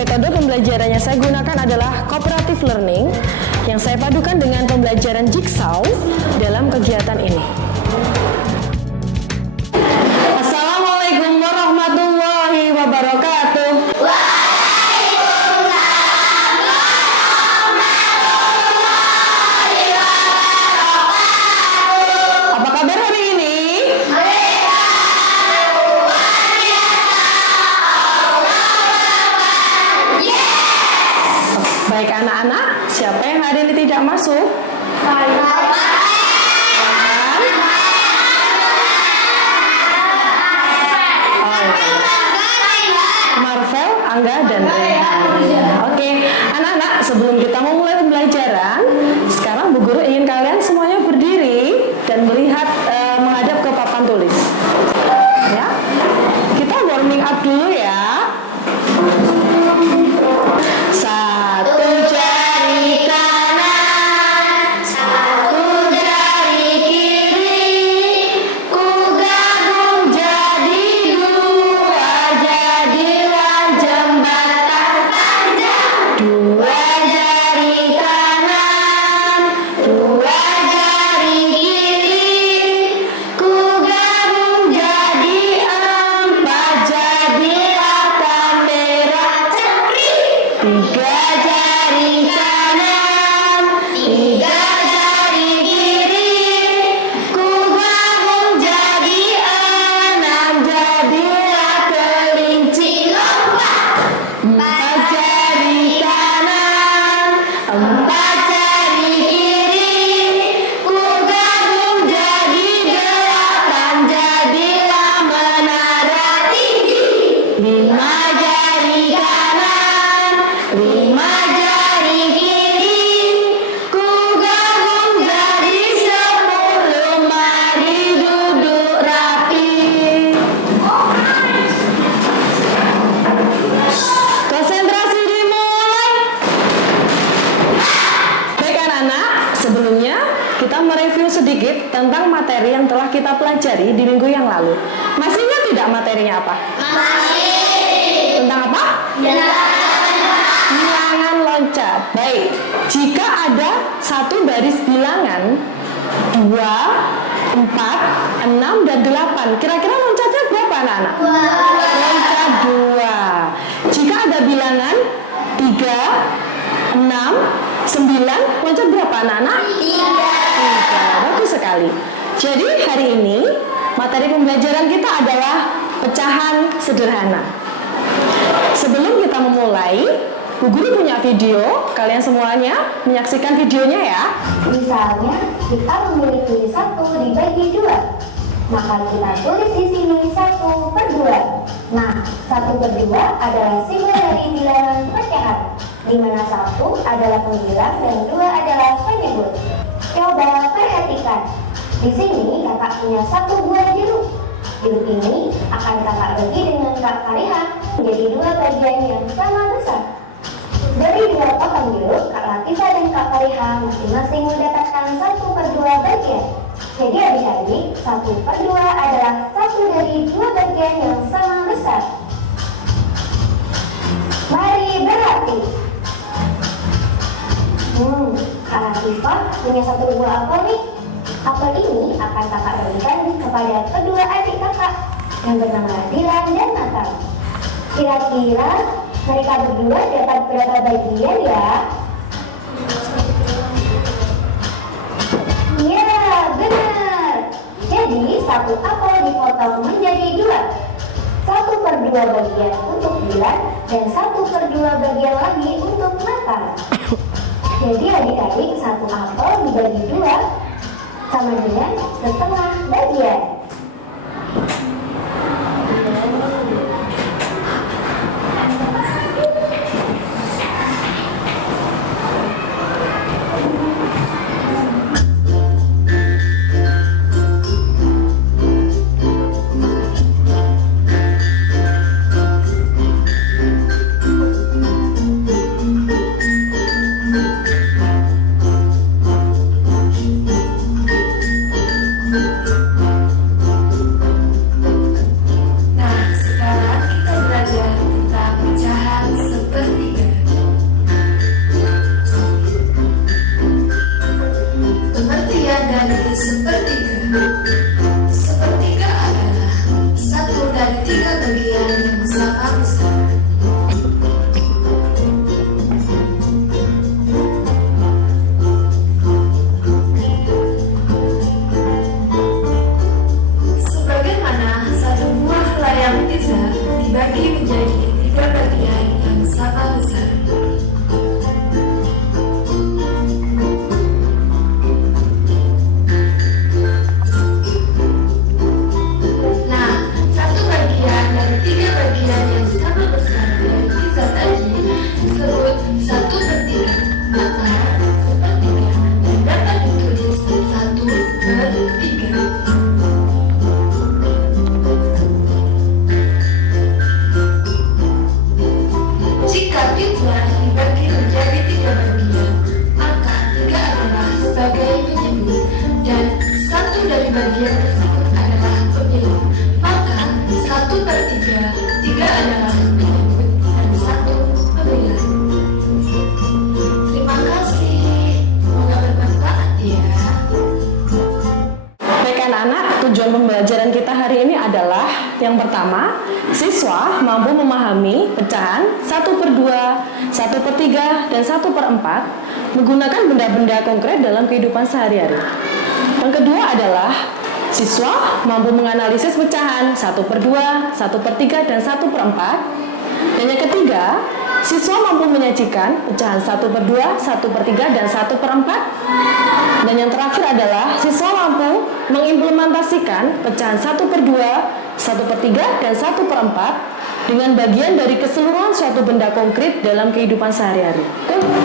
Metode pembelajaran yang saya gunakan adalah cooperative learning yang saya padukan dengan pembelajaran jigsaw dalam kegiatan ini. Assalamualaikum warahmatullahi wabarakatuh. Apa kabar hari ini? Baik anak-anak, siapa yang hari ini tidak masuk? Marvel, Angga, dan Rehan. Oke, anak-anak, sebelum kita memulai pembelajaran, sekarang Bu Guru ingin kalian semuanya berdiri dan melihat menghadap ke papan tulis. Ya, kita warming up dulu ya. Satu jari kanan, satu jari kiri, ku gabung jadi dua, jadilah jembatan panjang. Dua jari kanan, dua jari kiri, ku gabung jadi empat, jadilah kamera cekri. Tiga jari kanan, tiga jari kiri, ku gabung jadi enam, jadilah kelinci lompat. Empat jari kanan, empat jari kiri, ku gabung jadi delapan, jadilah menara tinggi. Lima jari kanan, lima jari kiri, ku gabung jadi 10, mari duduk rapi. Konsentrasi dimulai. Baik anak-anak, sebelumnya kita mereview sedikit tentang materi yang telah kita pelajari di minggu yang lalu. Masih ingat tidak materinya apa? Tentang apa? Bilangan loncat. Baik, jika ada satu baris bilangan 2, 4, 6, dan 8, kira-kira loncatnya berapa anak-anak? Loncat 2. Jika ada bilangan 3, 6, 9, loncat berapa anak-anak? 3. Bagus sekali. Jadi hari ini materi pembelajaran kita adalah pecahan sederhana. Sebelum kita memulai, Bu Guru punya video, kalian semuanya menyaksikan videonya ya. Misalnya, kita memiliki 1 dibagi 2. Maka kita tulis di sini 1/2. Nah, 1/2 adalah simbol dari bilangan pecahan, di mana 1 adalah pembilang dan 2 adalah penyebut. Coba perhatikan. Di sini kakak punya 1 buah jeruk. Jeruk ini akan kakak bagi dengan Kak Kariha menjadi 2 bagian yang sama besar. Dari 2 potong jeruk, Kak Latifah dan Kak Kariha masing-masing mendapatkan 1/2 bagian. Jadi adik-adik, 1/2 adalah 1 dari 2 bagian yang sama besar. Mari berlatih. Kak Latifah punya 1 buah apel nih. Apel ini akan kakak berikan kepada kedua adik kakak yang bernama Dilan dan Natal. Kira-kira mereka berdua dapat berapa bagian ya? Ya, benar. Jadi 1 apel dipotong menjadi 2. 1/2 bagian untuk Dilan dan 1/2 bagian lagi untuk Natal. Jadi adik-adik, 1 apel dibagi 2 sama dengan setengah bagian. Bagian tersebut adalah pemilik. Maka 1/3, 3 adalah pengikut, dan 1 pemilihan. Terima kasih. Semoga bermanfaat ya. Baik anak-anak, tujuan pembelajaran kita hari ini adalah yang pertama, siswa mampu memahami pecahan 1/2, 1/3, dan 1/4 menggunakan benda-benda konkret dalam kehidupan sehari-hari. Yang kedua adalah siswa mampu menganalisis pecahan 1/2, 1/3, dan 1/4. Dan yang ketiga, siswa mampu menyajikan pecahan 1/2, 1/3, dan 1/4. Dan yang terakhir adalah siswa mampu mengimplementasikan pecahan 1/2, 1/3, dan 1/4 dengan bagian dari keseluruhan suatu benda konkret dalam kehidupan sehari-hari.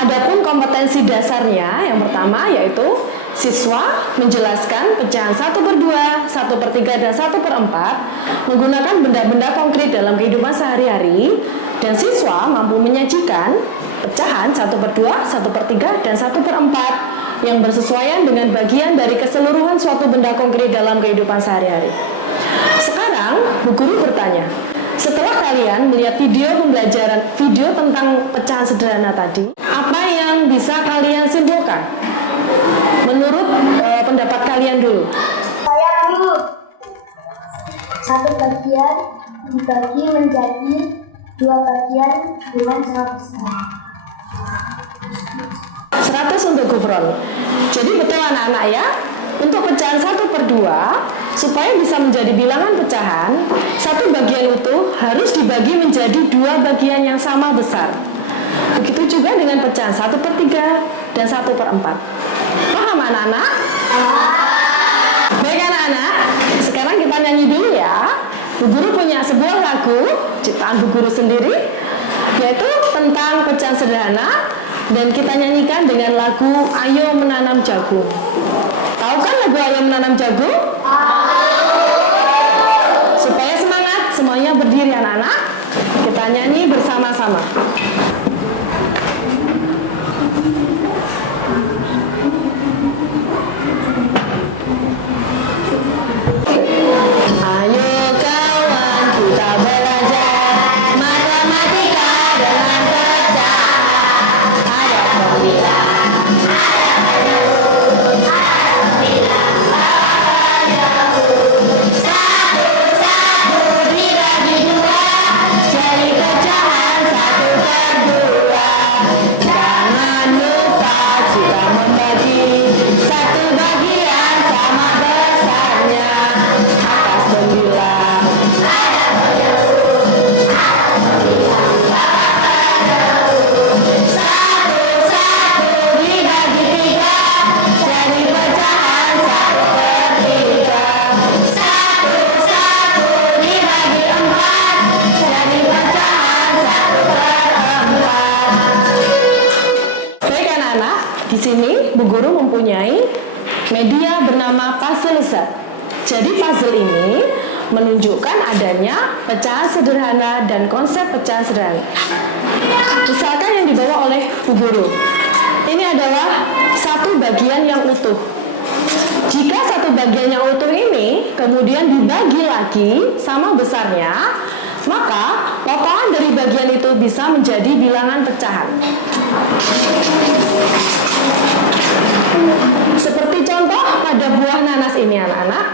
Adapun kompetensi dasarnya yang pertama yaitu siswa menjelaskan pecahan 1/2, 1/3, dan 1/4 menggunakan benda-benda konkret dalam kehidupan sehari-hari, dan siswa mampu menyajikan pecahan 1/2, 1/3, dan 1/4 yang bersesuaian dengan bagian dari keseluruhan suatu benda konkret dalam kehidupan sehari-hari. Sekarang, Bu Guru bertanya, setelah kalian melihat video pembelajaran video tentang pecahan sederhana tadi, apa yang bisa kalian simpulkan? Menurut pendapat kalian dulu. Saya dulu. Satu bagian dibagi menjadi 2 bagian dengan sangat besar. 100 untuk Gufron. Jadi betul anak-anak ya, untuk pecahan 1/2 supaya bisa menjadi bilangan pecahan, satu bagian utuh harus dibagi menjadi 2 bagian yang sama besar. Begitu juga dengan pecahan 1/3 dan 1/4. Paham anak-anak? Baik anak-anak, sekarang kita nyanyi dulu ya. Bu Guru punya sebuah lagu ciptaan Bu Guru sendiri, yaitu tentang pecahan sederhana, dan kita nyanyikan dengan lagu Ayo Menanam Jagung. Tahu kan lagu Ayo Menanam Jagung? Supaya semangat, semuanya berdiri anak-anak. Kita nyanyi bersama-sama. Ayo kawan, kita belajar matematika dengan pecahan. Ada pembilang, ada penyebut, ada pembilang, ada jauh. 1 dibagi 2, jadi pecahan 1/2. Jangan lupa kita membagi satu bagian sama besarnya. Atas pembilang, ada penyebut, ada pembilang, ada jauh. 1 dibagi 3, jadi pecahan 1/3. 1 dibagi 4, jadi pecahan 1/4. Baik anak-anak, di sini Bu Guru mempunyai media bernama puzzle set. Jadi puzzle ini menunjukkan adanya pecahan sederhana dan konsep pecahan sederhana. Misalkan yang dibawa oleh Bu Guru, ini adalah satu bagian yang utuh. Jika satu bagian yang utuh ini kemudian dibagi lagi sama besarnya, maka potongan dari bagian itu bisa menjadi bilangan pecahan. Seperti contoh pada buah nanas ini anak-anak.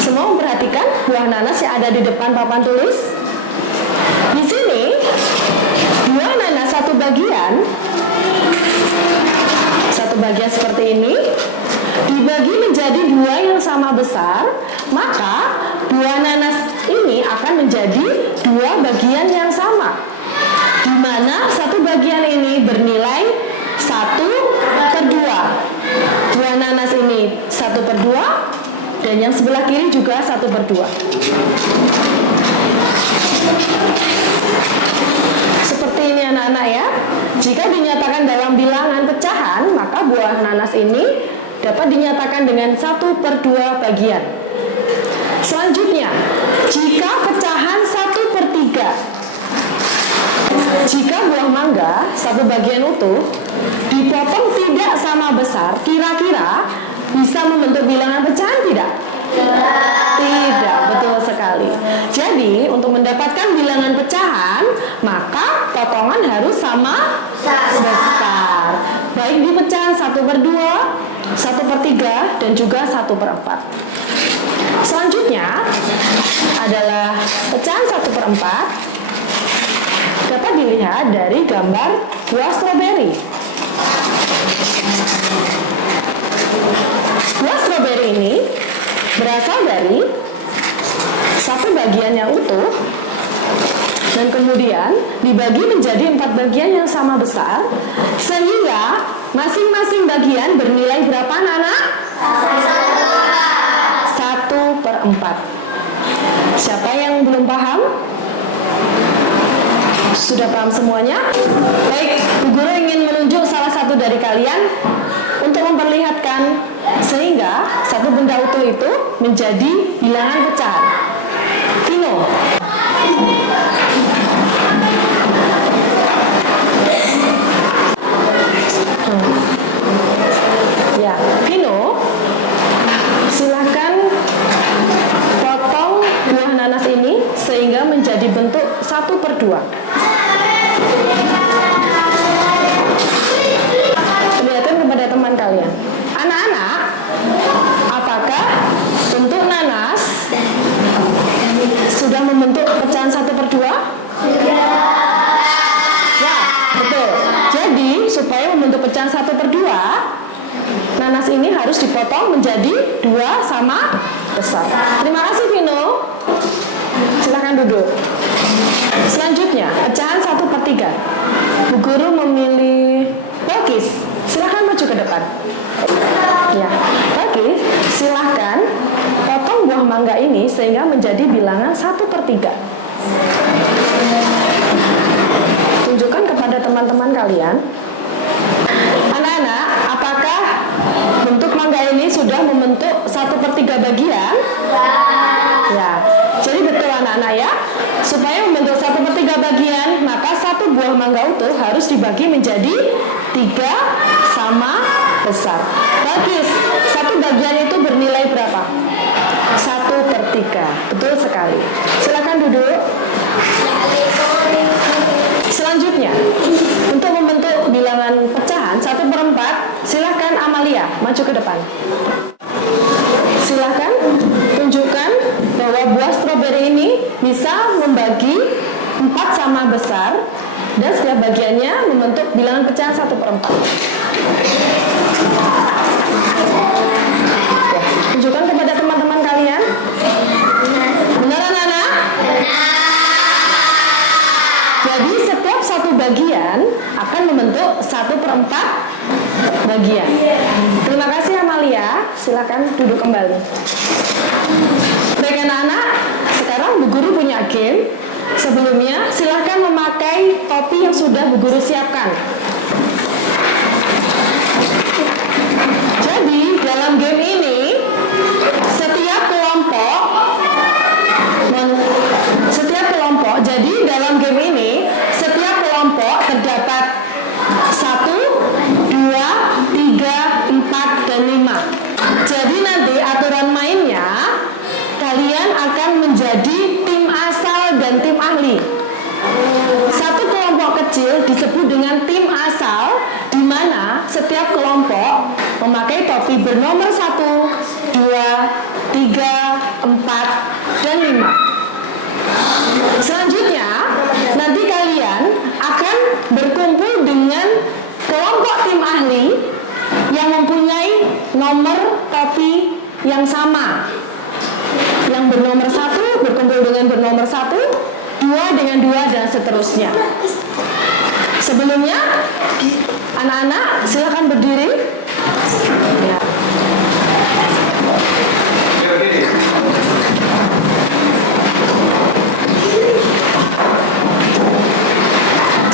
Semua memperhatikan buah nanas yang ada di depan papan tulis. Di sini buah nanas satu bagian seperti ini dibagi menjadi 2 yang sama besar, maka buah nanas ini akan menjadi 2 bagian yang sama, di mana satu bagian ini bernilai 1/2. Buah nanas ini 1/2 dan yang sebelah kiri juga 1/2. Seperti ini anak-anak ya. Jika dinyatakan dalam bilangan pecahan, maka buah nanas ini dapat dinyatakan dengan 1/2 bagian. Selanjutnya, jika pecahan 1/3, jika buah mangga satu bagian utuh dipotong tidak sama besar, kira-kira bisa membentuk bilangan pecahan tidak? Tidak, betul sekali. Jadi untuk mendapatkan bilangan pecahan, maka potongan harus sama besar. Baik di pecahan 1/2, 1/3, dan juga 1/4. Selanjutnya adalah pecahan 1/4. Dapat dilihat dari gambar buah stroberi. Buah stroberi ini berasal dari satu bagian yang utuh dan kemudian dibagi menjadi 4 bagian yang sama besar, sehingga masing-masing bagian bernilai berapa, anak-anak? 1/4. Siapa yang belum paham? Sudah paham semuanya? Baik, Bu Guru ingin menunjuk salah satu dari kalian untuk memperlihatkan sehingga satu benda utuh itu menjadi bilangan pecahan. Vino. Ya, Vino, silahkan potong buah nanas ini sehingga menjadi bentuk 1/2. Perlihatkan kepada teman kalian. Anak-anak, apakah bentuk nanas sudah membentuk pecahan 1/2? Ya, betul. Jadi, supaya membentuk pecahan 1/2, nanas ini harus dipotong menjadi 2 sama besar. Terima kasih, Vino. Silakan duduk. Selanjutnya, pecahan 1/3. Bu Guru memilih Balkis. Silakan maju ke depan. Ya, Balkis, silahkan potong buah mangga ini sehingga menjadi bilangan 1/3. Tunjukkan kepada teman-teman kalian. Anak-anak, apakah bentuk mangga ini sudah membentuk 1/3 bagian? Ya, jadi betul anak-anak ya. Supaya membentuk 1/3 bagian, maka satu buah mangga utuh harus dibagi menjadi 3 sama besar. Bagus, satu bagian itu bernilai berapa? 1/3. Betul sekali. Silakan duduk. Selanjutnya, untuk membentuk bilangan pecahan 1/4, silakan Amalia maju ke depan. Silakan tunjukkan bahwa buah stroberi ini bisa membagi 4 sama besar dan setiap bagiannya membentuk bilangan pecahan 1/4. Ya, tunjukkan kepada teman-teman kalian. Benar anak-anak? Jadi setiap satu bagian akan membentuk 1/4 bagian. Terima kasih Amalia. Silakan duduk kembali. Baik anak-anak, sekarang Bu Guru punya game. Sebelumnya silakan memakai topi yang sudah Bu Guru siapkan. Jadi dalam game ini setiap kelompok, jadi dalam game ini setiap kelompok terdapat 1, 2, 3, 4, dan 5. Jadi nanti aturan mainnya kalian akan menjadi tim asal dan tim ahli. Satu kelompok kecil disebut dengan tim asal, di mana setiap kelompok memakai topi bernomor 1, 2, 3, 4, dan 5. Selanjutnya, nanti kalian akan berkumpul dengan kelompok tim ahli yang mempunyai nomor topi yang sama. Yang bernomor 1 berkumpul dengan bernomor 1, 2 dengan 2, dan seterusnya. Sebelumnya, anak-anak silakan berdiri. Ya.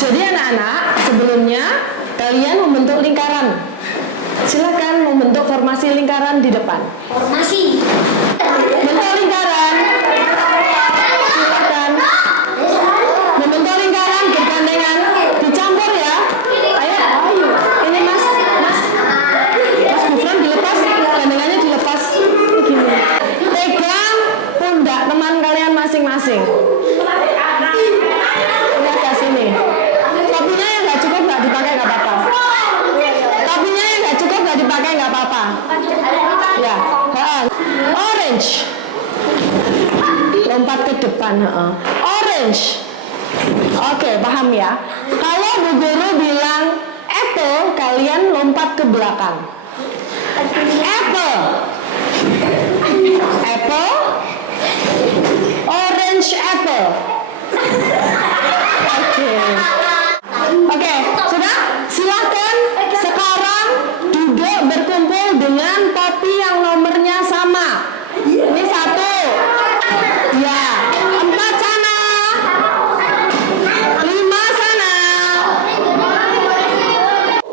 Jadi anak-anak, sebelumnya kalian membentuk lingkaran. Silakan membentuk formasi lingkaran di depan. Formasi. Bentuk lingkaran. Silakan. Membentuk lingkaran bergandengan, dicampur ya. Ayo. Ini Mas Gufron dilepas gandengan heeh. Orange. Oke, paham ya. Kalau Bu Guru bilang apple, kalian lompat ke belakang. Apple. Apple. Orange apple. Oke, sudah? Silakan sekarang duduk berkumpul dengan topi yang nomornya sama. Ini 1. Ya, 4 sana. 5 sana.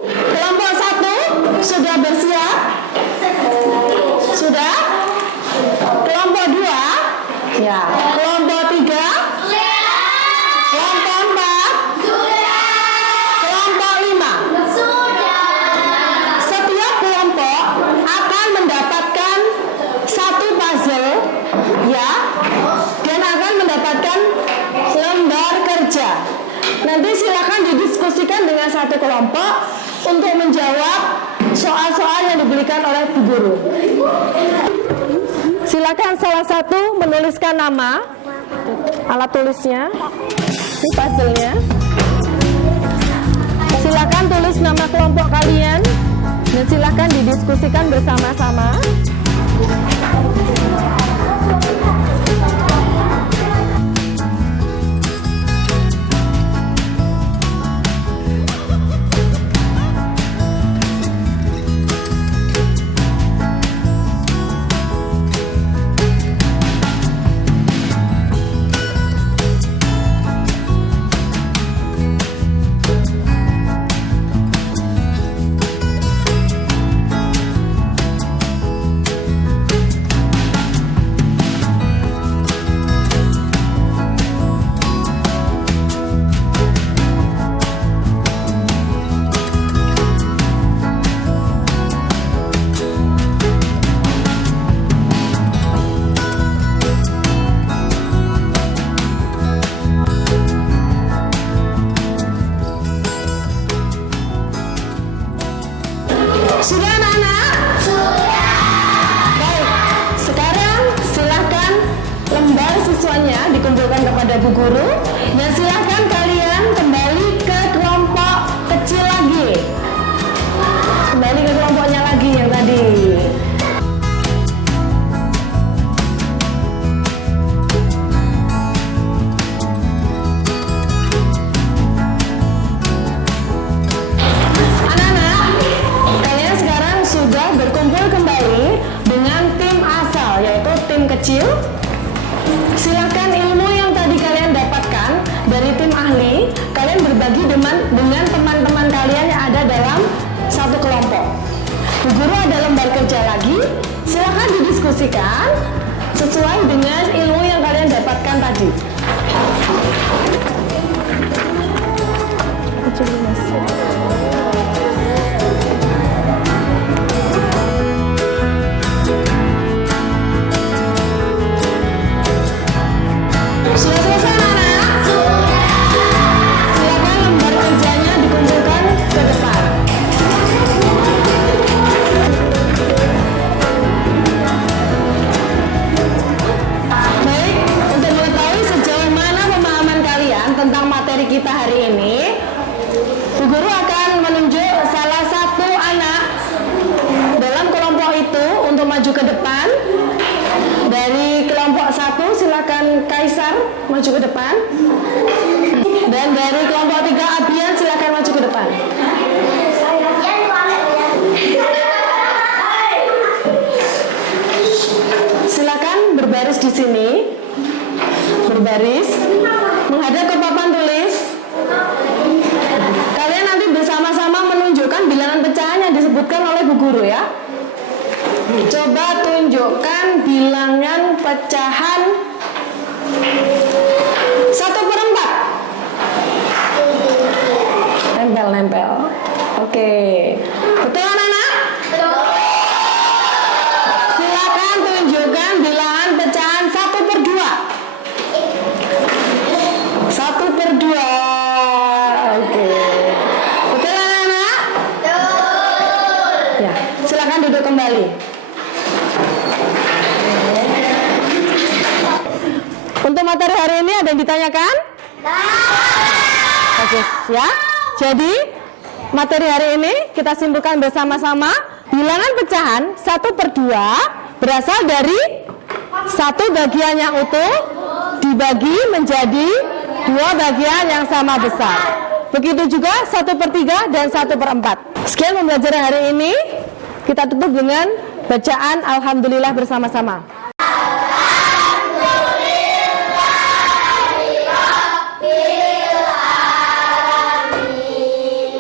Kelompok 1 sudah bersiap? Sudah? Kelompok 2? Ya. Kelompok 3? Kelompok 4? Kelompok 5? Setiap kelompok akan mendapatkan satu puzzle, ya, dan akan mendapatkan lembar kerja. Nanti silakan didiskusikan dengan satu kelompok untuk menjawab soal-soal yang diberikan oleh Bu Guru. Silakan salah satu menuliskan nama, alat tulisnya, ini puzzle-nya. Silakan tulis nama kelompok kalian dan silakan didiskusikan bersama-sama. Sudah anak-anak? Sudah. Baik, sekarang silahkan lembar siswanya dikumpulkan kepada Bu Guru dan silahkan kalian kembali ke kelompok kecil lagi. Kembali ke kelompoknya lagi yang tadi. Kecil, silakan ilmu yang tadi kalian dapatkan dari tim ahli, kalian berbagi dengan teman-teman kalian yang ada dalam satu kelompok. Bu Guru ada lembar kerja lagi, silakan didiskusikan sesuai dengan ilmu yang kalian dapatkan tadi. Sudah selesai anak-anak? Silakan lembar kerjanya dikumpulkan ke depan. Baik, untuk mengetahui sejauh mana pemahaman kalian tentang materi kita hari ini, Bu Guru akan menunjuk salah satu anak dalam kelompok itu untuk maju ke depan. Dari kelompok 1 silakan Kaisar maju ke depan. Dan dari kelompok 3 Abian silakan maju ke depan. Silakan berbaris di sini. Berbaris menghadap ke papan tulis. Kalian nanti bersama-sama menunjukkan bilangan pecahan yang disebutkan oleh Bu Guru ya. Coba tunjukkan bilangan pecahan 1/4. Nempel. Oke. Betul anak-anak? Silakan tunjukkan bilangan pecahan 1/2. 1/2. Oke. Betul anak-anak? Ya, silakan duduk kembali. Untuk materi hari ini Ada yang ditanyakan? Bagus ya. Jadi materi hari ini kita simpulkan bersama-sama. Bilangan pecahan 1/2 berasal dari satu bagian yang utuh dibagi menjadi dua bagian yang sama besar. Begitu juga 1/3 dan 1/4. Sekian pembelajaran hari ini. Kita tutup dengan bacaan Alhamdulillah bersama-sama.